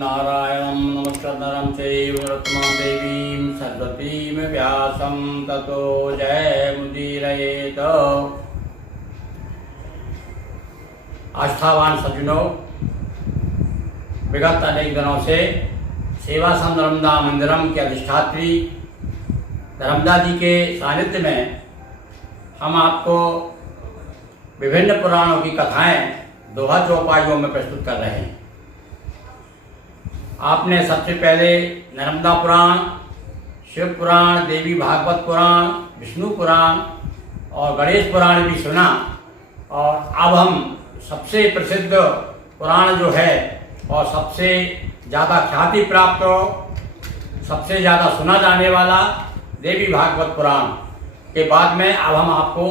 नारायणं नमस्कृतं चैव नरोत्तमं देवीं सरस्वतीं व्यासं ततो जयमुदीरयेत्। आस्थावान सज्जनों, विगत अनेक दिनों से सेवा संघ नर्मदा मंदिरम के अधिष्ठात्री नर्मदा जी के सानिध्य में हम आपको विभिन्न पुराणों की कथाएं दोहा चौपाइयों में प्रस्तुत कर रहे हैं। आपने सबसे पहले नर्मदा पुराण, शिव पुराण, देवी भागवत पुराण, विष्णु पुराण और गणेश पुराण भी सुना, और अब हम सबसे प्रसिद्ध पुराण जो है और सबसे ज़्यादा ख्याति प्राप्त हो, सबसे ज़्यादा सुना जाने वाला देवी भागवत पुराण के बाद में अब हम आपको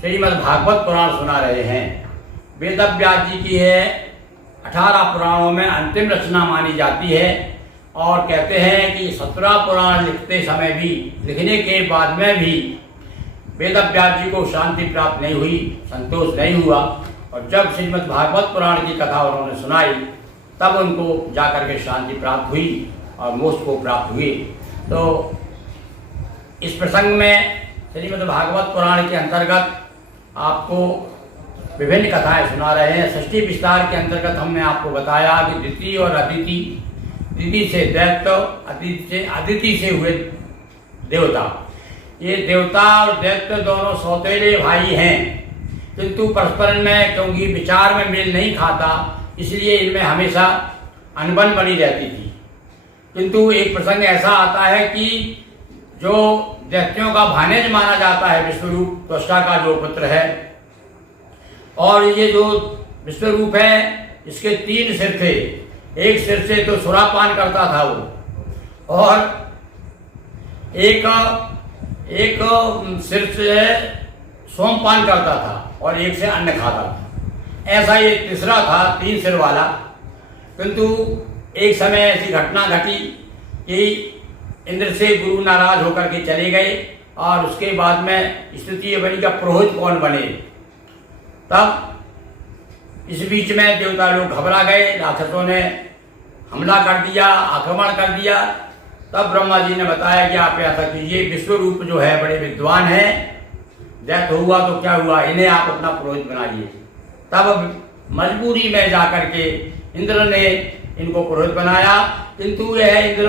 श्रीमद् भागवत पुराण सुना रहे हैं। वेद व्यास जी की है 18 पुराणों में अंतिम रचना मानी जाती है, और कहते हैं कि 17 पुराण लिखते समय भी, लिखने के बाद में भी वेद व्यास जी को शांति प्राप्त नहीं हुई, संतोष नहीं हुआ, और जब श्रीमद् भागवत पुराण की कथा उन्होंने सुनाई तब उनको जाकर के शांति प्राप्त हुई और मोक्ष को प्राप्त हुई। तो इस प्रसंग में श्रीमद् भागवत पुराण के अंतर्गत आपको विभिन्न कथाएं सुना रहे हैं। षष्ठी विस्तार के अंतर्गत हमने आपको बताया कि द्वितीय और अदिति, द्वितीय से दैत्य, अदिति से हुए देवता। ये देवता और दैत्य दोनों सौतेले भाई हैं, किंतु परस्पर में क्योंकि विचार में मेल नहीं खाता, इसलिए इनमें हमेशा अनबन बनी रहती थी। किंतु एक प्रसंग ऐसा आता है कि जो दैत्यों का भानेज माना जाता है विश्वरूप त्वष्टा का जो पुत्र है, और ये जो विश्वरूप है इसके 3 सिर थे। एक सिर से तो सुरापान करता था वो, और एक सिर से सोमपान करता था, और एक से अन्न खाता था। ऐसा ये तीसरा था 3 सिर वाला। किंतु एक समय ऐसी घटना घटी कि इंद्र से गुरु नाराज होकर के चले गए, और उसके बाद में स्थिति ये बनी का पुरोहित कौन बने। तब इस बीच में देवता लोग घबरा गए, राक्षसों ने हमला कर दिया, आक्रमण कर दिया। तब ब्रह्मा जी ने बताया कि आप ऐसा कीजिए, विश्वरूप जो है बड़े विद्वान हैं, दैत्य हुआ तो क्या हुआ, इन्हें आप अपना पुरोहित बनाइए। तब मजबूरी में जाकर के इंद्र ने इनको पुरोहित बनाया। किंतु यह इंद्र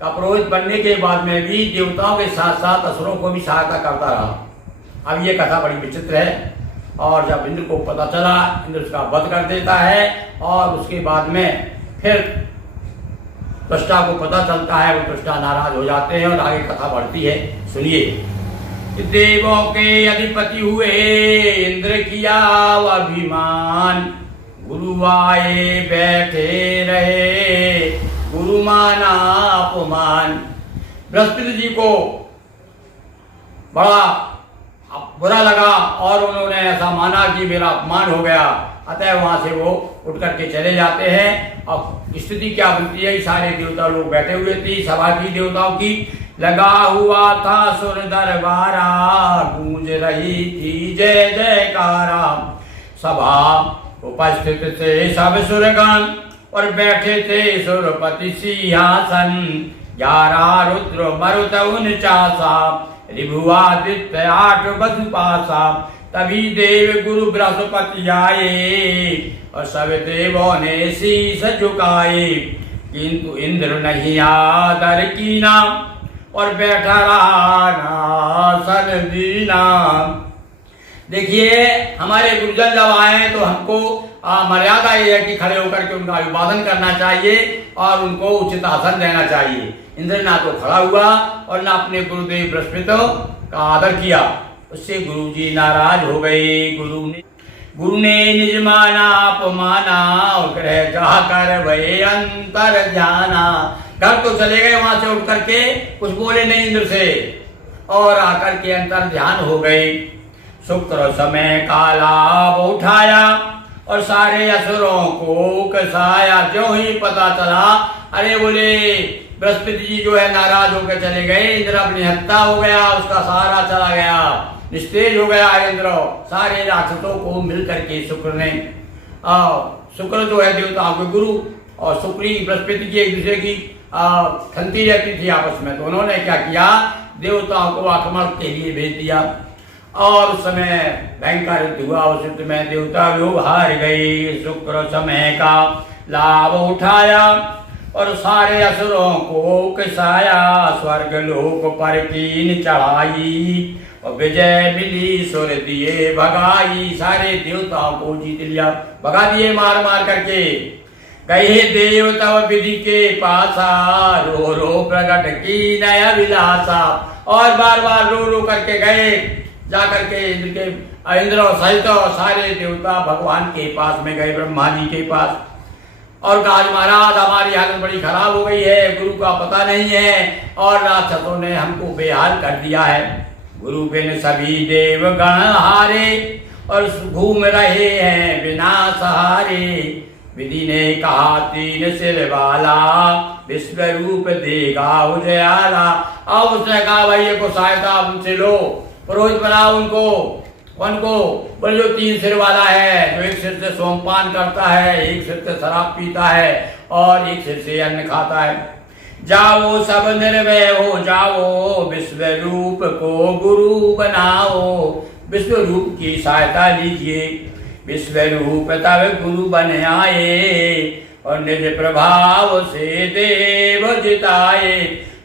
का पुरोहित बनने के बाद में भी देवताओं के साथ साथ असुरों को भी सहायता करता रहा। अब ये कथा बड़ी विचित्र है, और जब इंद्र को पता चला, इंद्र उसका वध कर देता है, और उसके बाद में फिर त्वष्टा को पता चलता है, वो त्वष्टा नाराज हो जाते हैं, और आगे कथा बढ़ती है। सुनिए। देवों के अधिपति हुए इंद्र किया अभिमान, गुरु आए बैठे रहे, गुरु माना अपमान। बृहस्पति जी को बड़ा बुरा लगा, और उन्होंने ऐसा माना कि मेरा अपमान हो गया, अतः वहां से वो उठ करके चले जाते हैं। अब स्थिति क्या बनती है, सारे देवता लोग बैठे हुए थे, सभा थी देवताओं की, लगा हुआ था सुर दरबारा, गूंज रही थी जय जयकारा। सभा उपस्थित थे सब सुरगण, और बैठे थे सुरपति सिंहासन। 11 रुद्र मरुत 49, ऋभुआदित्य 8 वसुपासा। तभी देव गुरु बृहस्पति आए, और सब देवों ने शीश झुकाए। किंतु इंद्र नहीं आदर कीना, और बैठा रहा नासन दीना। देखिए, हमारे गुरुजन जब आए तो हमको मर्यादा ये है कि खड़े होकर के उनका अभिवादन करना चाहिए, और उनको उचित आसन देना चाहिए। इंद्र ना तो खड़ा हुआ और ना अपने गुरुदेव बृहस्पति का आदर किया। उससे गुरु जी नाराज हो गए। गुरु ने निज माना अपमाना, और ग्रह जाकर भय अंतर जाना। घर तो चले गए वहां से उठ करके, कुछ बोले नहीं इंद्र से, और आकर के अंतर ध्यान हो गए। शुक्र समय का लाभ उठाया, और सारे असुरों को उकसाया। जो ही पता चला, अरे बोले बृहस्पति जी जो है नाराज होकर चले गए, इंद्र अब निहत्ता हो गया, उसका सहारा चला गया, निस्तेज हो गया इंद्र। सारे राक्षसों को मिल करके शुक्र ने, शुक्र जो है देवताओं के गुरु, और शुक्री बृहस्पति की एक दूसरे की खलती रहती थी आपस में। तो उन्होंने क्या किया, देवताओं को आक्रमण के लिए भेज दिया और उस समय भयंकर युद्ध हुआ। उस युद्ध में देवता लोग हार गए। शुक्र समय का लाभ उठाया और सारे असुरों को किसाया। स्वर्ग लोक पर कीन चढ़ाई और विजय मिली सुर दिए भगाई। सारे देवताओं को जीत लिया, भगा दिए मार मार करके। गए देव तब विधि के पासा, रो रो प्रकट की नया विलासा। और बार बार रो रो करके गए, जाकर के इंद्र और सहित सारे देवता भगवान के पास में गए, ब्रह्मा जी के पास, और कहा महाराज हमारी हालत बड़ी खराब हो गई है, गुरु का पता नहीं है और राक्षसों ने हमको बेहाल कर दिया है। गुरु बिन सभी देव गण हारे और घूम रहे हैं बिना सहारे। विधि ने कहा तीन सिर वाला, विश्व रूप देगा उजियारा। अब उसने कहा भाई को सहायता उनसे लो, पुरोहित बनाओ उनको बोले जो तीन सिर वाला है, जो एक सिर से सोमपान करता है, एक सिर से शराब पीता है और एक सिर से अन्न खाता है। जाओ सब निर्भय हो जाओ, विश्व रूप को गुरु बनाओ। विश्व रूप की सहायता लीजिए, विश्व रूप तब गुरु बन आए और निज प्रभाव से देव जिताए।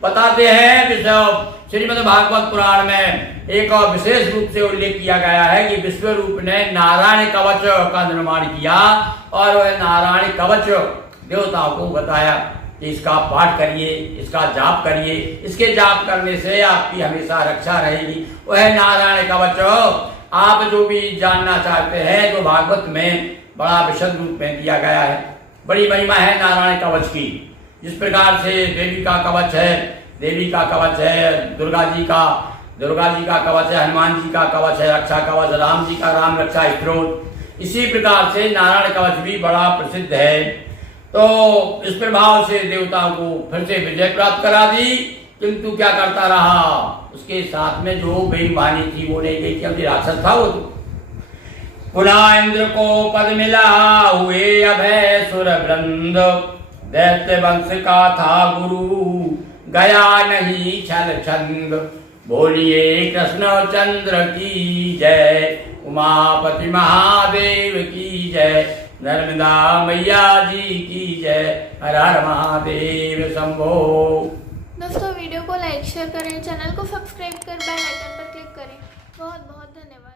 बताते हैं विश्व श्रीमद् भागवत पुराण में एक और विशेष रूप से उल्लेख किया गया है कि विश्व रूप ने नारायण कवच का निर्माण किया और वह नारायण कवच देवताओं को बताया कि इसका पाठ करिए, इसका जाप करिए, इसके जाप करने से आपकी हमेशा रक्षा रहेगी। वह नारायण कवच आप जो भी जानना चाहते हैं तो भागवत में बड़ा विशद रूप में दिया गया है। बड़ी महिमा है नारायण कवच की। जिस प्रकार से देवी का कवच है, देवी का कवच है, दुर्गा जी का कवच है, हनुमान जी का कवच है रक्षा कवच, राम जी का राम रक्षा स्तोत्र, इसी प्रकार से नारायण कवच भी बड़ा प्रसिद्ध है। तो इस प्रभाव से देवताओं को फिर से विजय प्राप्त करा दी, किंतु क्या करता रहा, उसके साथ में जो बेईमानी थी वो नहीं गई, क्योंकि राक्षस था वो। पुनः इंद्र को पद मिला, हुए अभय सुर वृंद, दैत्य वंश का था गुरु, गया नहीं छल छंद। बोलिए कृष्ण चंद्र की जय, उमापति महादेव की जय, नर्मदा मैया जी की जय, हर हर महादेव शंभो। दोस्तों वीडियो को लाइक शेयर करें, चैनल को सब्सक्राइब कर बेल आइकन पर क्लिक करें। बहुत बहुत धन्यवाद।